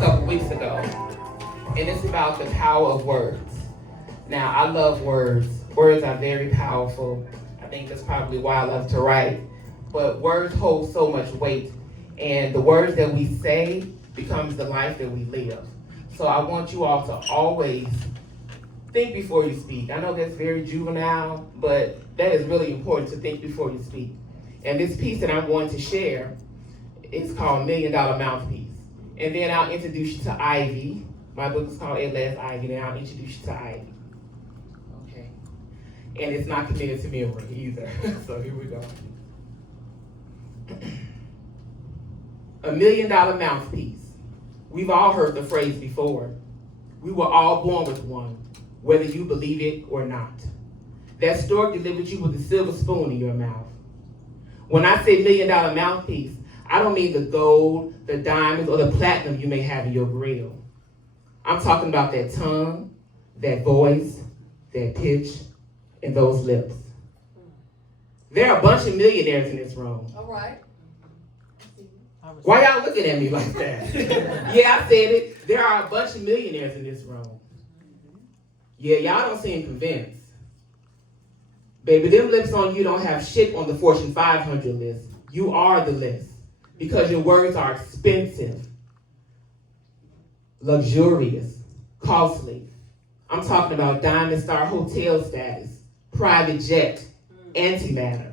couple weeks ago, and it's about the power of words. Now, I love words. Words are very powerful. I think that's probably why I love to write. But words hold so much weight, and the words that we say becomes the life that we live. So I want you all to always think before you speak. I know that's very juvenile, but that is really important to think before you speak. And this piece that I'm going to share is called $1 Million Mouthpiece. And then I'll introduce you to Ivy. My book is called At Last Ivy, and I'll introduce you to Ivy. Okay. And it's not committed to memory either. So here we go. $1 Million Mouthpiece. We've all heard the phrase before. We were all born with one, whether you believe it or not. That stork delivered you with a silver spoon in your mouth. When I say $1 Million Mouthpiece, I don't mean the gold, the diamonds, or the platinum you may have in your grill. I'm talking about that tongue, that voice, that pitch, and those lips. There are a bunch of millionaires in this room. All right. Why y'all looking at me like that? Yeah, I said it. There are a bunch of millionaires in this room. Yeah, y'all don't seem convinced. Baby, them lips on you don't have shit on the Fortune 500 list. You are the list because your words are expensive, luxurious, costly. I'm talking about diamond star hotel status, private jet, antimatter.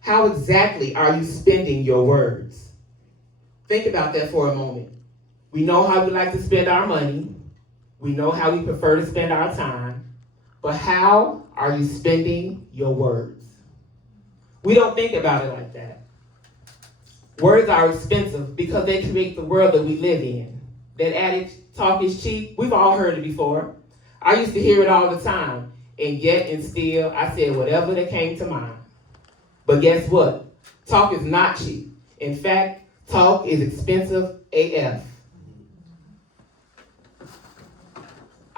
How exactly are you spending your words? Think about that for a moment. We know how we like to spend our money. We know how we prefer to spend our time. But how are you spending your words? We don't think about it like that. Words are expensive because they create the world that we live in. That adage, talk is cheap, we've all heard it before. I used to hear it all the time. And yet and still, I said whatever that came to mind. But guess what? Talk is not cheap. In fact, talk is expensive AF.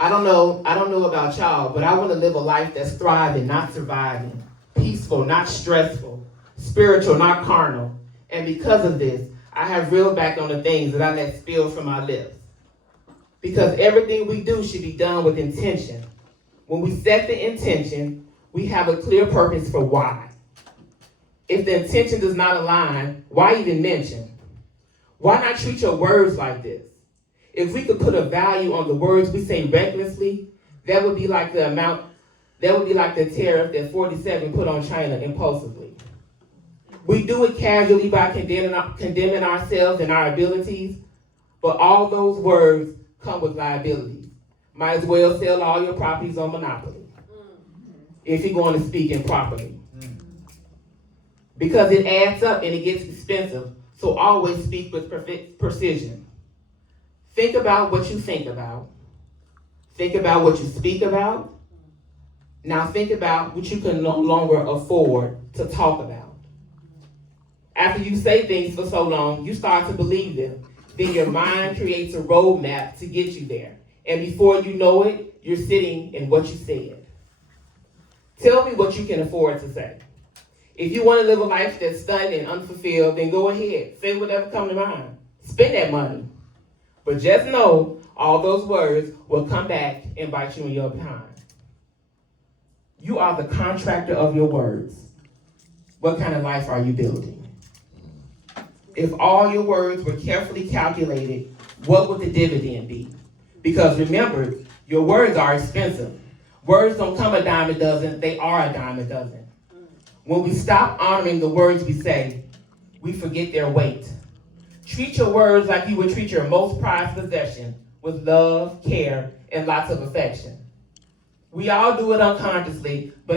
I don't know about y'all, but I want to live a life that's thriving, not surviving, peaceful, not stressful, spiritual, not carnal. And because of this, I have reeled back on the things that I let spill from my lips. Because everything we do should be done with intention. When we set the intention, we have a clear purpose for why. If the intention does not align, why even mention? Why not treat your words like this? If we could put a value on the words we say recklessly, that would be like the tariff that 47 put on China impulsively. We do it casually by condemning ourselves and our abilities, but all those words come with liabilities. Might as well sell all your properties on Monopoly if you're going to speak improperly. Because it adds up and it gets expensive, so always speak with precision. Think about what you think about. Think about what you speak about. Now think about what you can no longer afford to talk about. After you say things for so long, you start to believe them. Then your mind creates a roadmap to get you there. And before you know it, you're sitting in what you said. Tell me what you can afford to say. If you want to live a life that's stunned and unfulfilled, then go ahead. Say whatever comes to mind. Spend that money. But just know all those words will come back and bite you in your behind. You are the contractor of your words. What kind of life are you building? If all your words were carefully calculated, what would the dividend be? Because remember, your words are expensive. Words don't come a dime a dozen, they are a dime a dozen. When we stop honoring the words we say, we forget their weight. Treat your words like you would treat your most prized possession, with love, care, and lots of affection. We all do it unconsciously, but